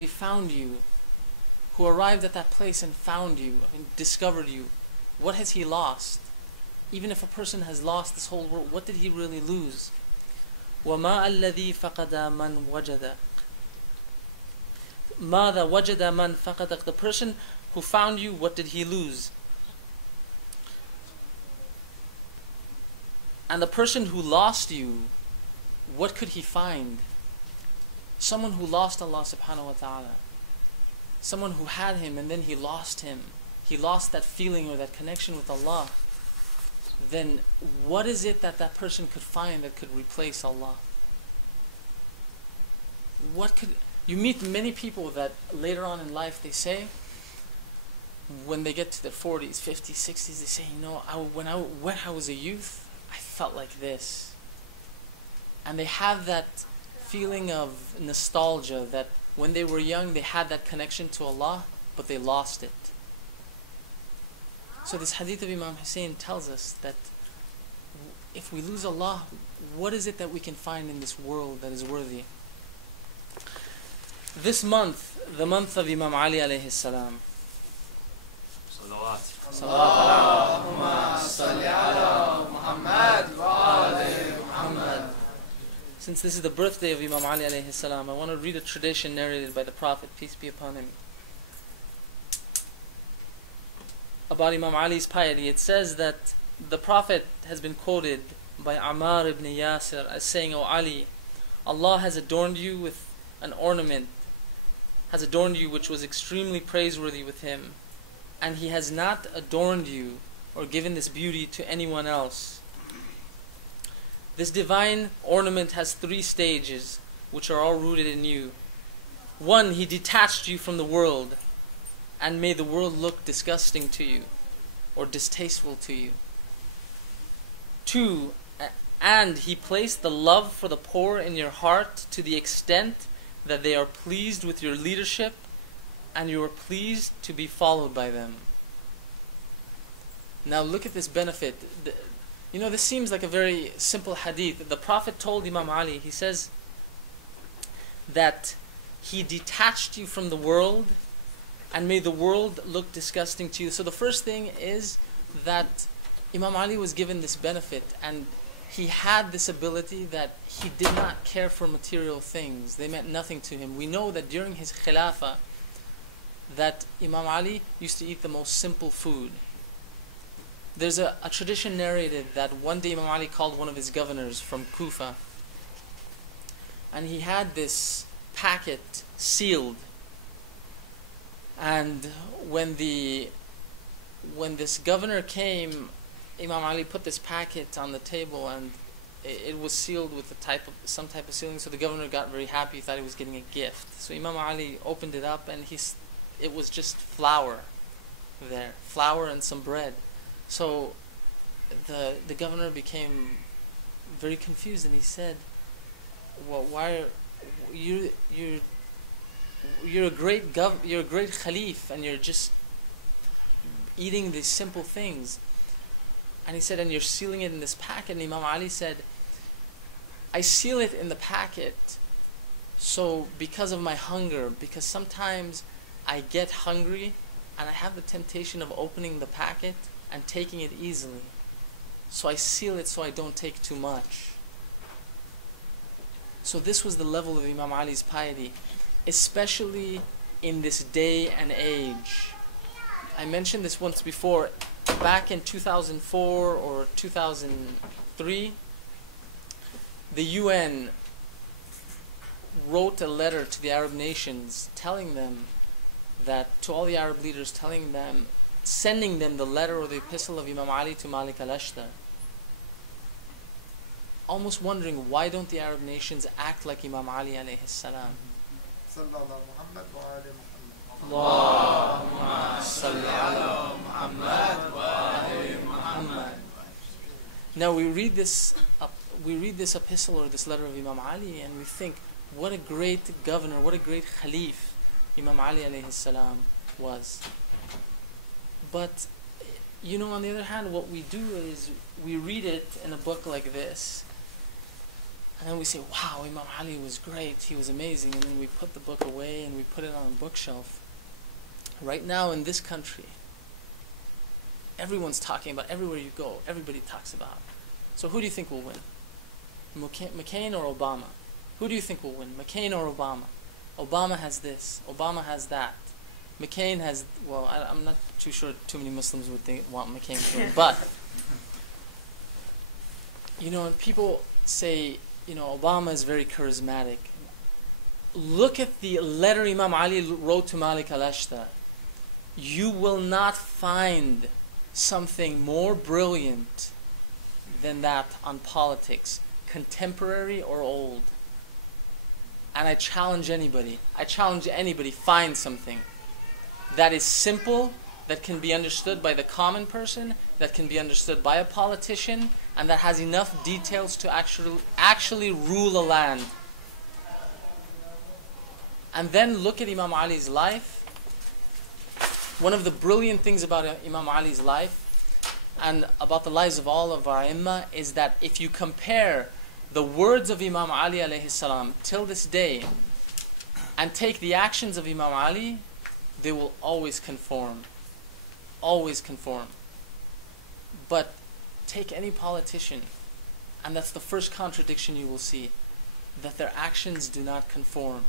He found you, who arrived at that place and found you and discovered you, what has he lost? Even if a person has lost this whole world, what did he really lose? وَمَا الَّذِي فَقَدَ مَنْ وَجَدَ مَاذَا وَجَدَ مَنْ فَقَدَ. The person who found you, what did he lose? And the person who lost you, what could he find? Someone who lost Allah subhanahu wa ta'ala. Someone who had Him and then he lost Him. He lost that feeling or that connection with Allah. Then what is it that that person could find that could replace Allah? What could... You meet many people that later on in life they say, when they get to their 40s, 50s, 60s, they say, you know, when I was a youth, I felt like this. And they have that feeling of nostalgia that when they were young they had that connection to Allah, but they lost it. So this hadith of Imam Hussein tells us that if we lose Allah, what is it that we can find in this world that is worthy? This month, the month of Imam Ali alayhi salam. Salawat. Allahumma salli ala Muhammad wa ali Muhammad. Since this is the birthday of Imam Ali alayhi salam, I want to read a tradition narrated by the Prophet, peace be upon him, about Imam Ali's piety. It says that the Prophet has been quoted by Ammar ibn Yasir as saying, "O Ali, Allah has adorned you with an ornament, has adorned you which was extremely praiseworthy with Him, and He has not adorned you or given this beauty to anyone else. This divine ornament has 3 stages, which are all rooted in you. 1, He detached you from the world, and made the world look disgusting to you, or distasteful to you. 2, and He placed the love for the poor in your heart to the extent that they are pleased with your leadership, and you are pleased to be followed by them." Now look at this benefit. You know, this seems like a very simple hadith. The Prophet told Imam Ali, he says that He detached you from the world and made the world look disgusting to you. So the first thing is that Imam Ali was given this benefit, and he had this ability that he did not care for material things. They meant nothing to him. We know that during his khilafah that Imam Ali used to eat the most simple food. There's a tradition narrated that one day Imam Ali called one of his governors from Kufa, and he had this packet sealed. And when this governor came, Imam Ali put this packet on the table, and it was sealed with some type of sealing. So the governor got very happy. He thought he was getting a gift. So Imam Ali opened it up, and it was just flour there, flour and some bread. So the governor became very confused, and he said, "Well, why you're a great Khalif, and you're just eating these simple things?" And he said, "And you're sealing it in this packet." And Imam Ali said, "I seal it in the packet so because of my hunger, because sometimes I get hungry and I have the temptation of opening the packet and taking it easily. So I seal it so I don't take too much." So this was the level of Imam Ali's piety, especially in this day and age. I mentioned this once before. Back in 2004 or 2003, the UN wrote a letter to the Arab nations telling them that, to all the Arab leaders, sending them the letter or the epistle of Imam Ali to Malik al-Ashtar, almost wondering, why don't the Arab nations act like Imam Ali alayhi salam? Allahumma salli ala Muhammad wa ali Muhammad. Now we read this epistle or this letter of Imam Ali, and we think, what a great governor, what a great Khalif Imam Ali alayhi salam was. But, you know, on the other hand, what we do is we read it in a book like this, And then we say, wow, Imam Ali was great, he was amazing, and then we put the book away and we put it on a bookshelf. Right now in this country, everyone's talking about, everywhere you go, everybody talks about. So who do you think will win? McCain or Obama? Who do you think will win? McCain or Obama? Obama has this, Obama has that. McCain has, well, I'm not too sure too many Muslims would want McCain to win, but, you know, and people say, you know, Obama is very charismatic. Look at the letter Imam Ali wrote to Malik al-Ashtar. You will not find something more brilliant than that on politics, contemporary or old. And I challenge anybody, find something that is simple, that can be understood by the common person, that can be understood by a politician, and that has enough details to actually rule a land. And then look at Imam Ali's life. One of the brilliant things about Imam Ali's life and about the lives of all of our Imam is that if you compare the words of Imam Ali alayhi salam till this day and take the actions of Imam Ali, they will always conform. Always conform. But take any politician, and that's the first contradiction you will see, that their actions do not conform.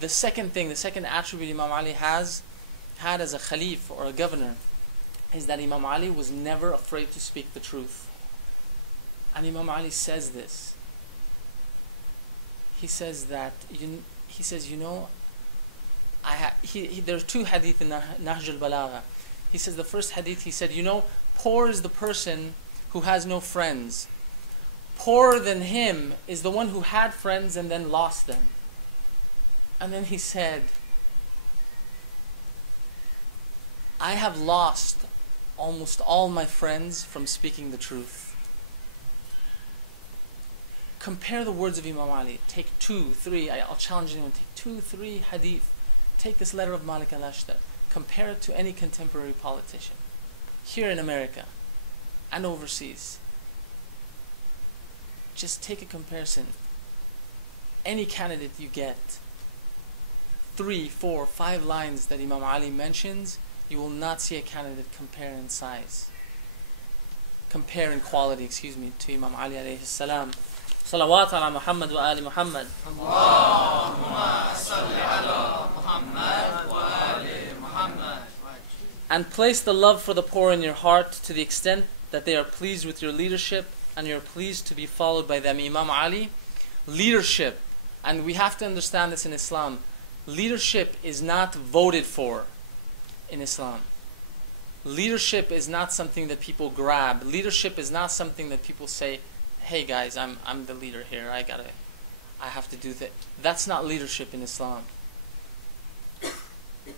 The second thing, the second attribute Imam Ali had as a Khalif or a governor, is that Imam Ali was never afraid to speak the truth. And Imam Ali says this. He says that, you know, there are two hadith in Nahj al-Balagha. He says the first hadith, he said, you know, poor is the person who has no friends. Poorer than him is the one who had friends and then lost them. And then he said, I have lost almost all my friends from speaking the truth. Compare the words of Imam Ali. Take 2, 3, I'll challenge anyone, take 2, 3 hadith. Take this letter of Malik al-Ashtar. Compare it to any contemporary politician here in America and overseas. Just take a comparison. Any candidate you get, 3, 4, 5 lines that Imam Ali mentions, you will not see a candidate compare in size. Compare in quality, to Imam Ali alayhi salam. Salawat ala Muhammad wa ali Muhammad. Allahumma salli ala Muhammad wa ali Muhammad. And place the love for the poor in your heart to the extent that they are pleased with your leadership and you're pleased to be followed by them. Imam Ali, leadership, and we have to understand this in Islam, leadership is not voted for in Islam. Leadership is not something that people grab. Leadership is not something that people say, hey guys, I'm the leader here, I have to do that. That's not leadership in Islam.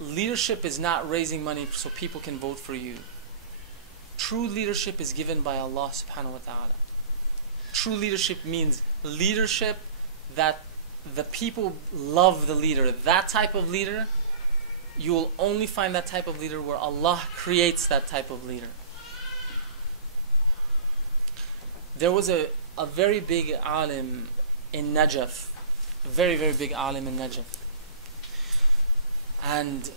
Leadership is not raising money so people can vote for you. True leadership is given by Allah subhanahu wa ta'ala. True leadership means leadership that the people love the leader. That type of leader, you will only find that type of leader where Allah creates that type of leader. There was a very big alim in Najaf, a very, very big alim in Najaf. And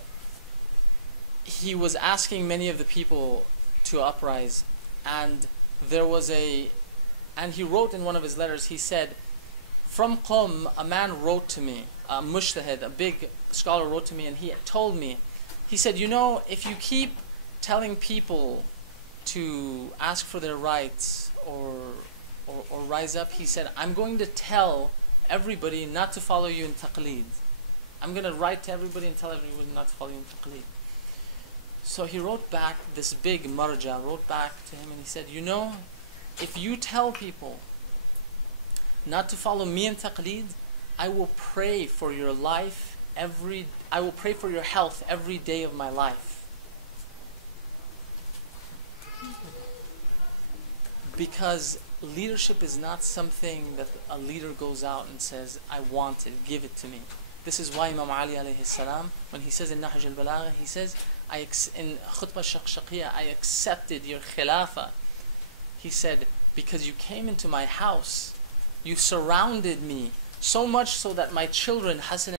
he was asking many of the people to uprise. And he wrote in one of his letters, he said, from Qom, a man wrote to me, a mujtahid, a big scholar wrote to me, and he told me, he said, you know, if you keep telling people to ask for their rights or rise up, he said, I'm going to tell everybody not to follow you in taqleed. I'm going to write to everybody and tell everybody not to follow you in taqleed. So he wrote back, this big marja wrote back to him and he said, you know, if you tell people not to follow me in taqleed, I will pray for your life I will pray for your health every day of my life. Because leadership is not something that a leader goes out and says, I want it, give it to me. This is why Imam Ali alayhi salam, when he says in Nahj al-Balagha, he says, in Khutbah Shaqshaqiyah, I accepted your khilafah. He said, because you came into my house, you surrounded me, so much so that my children, Hassan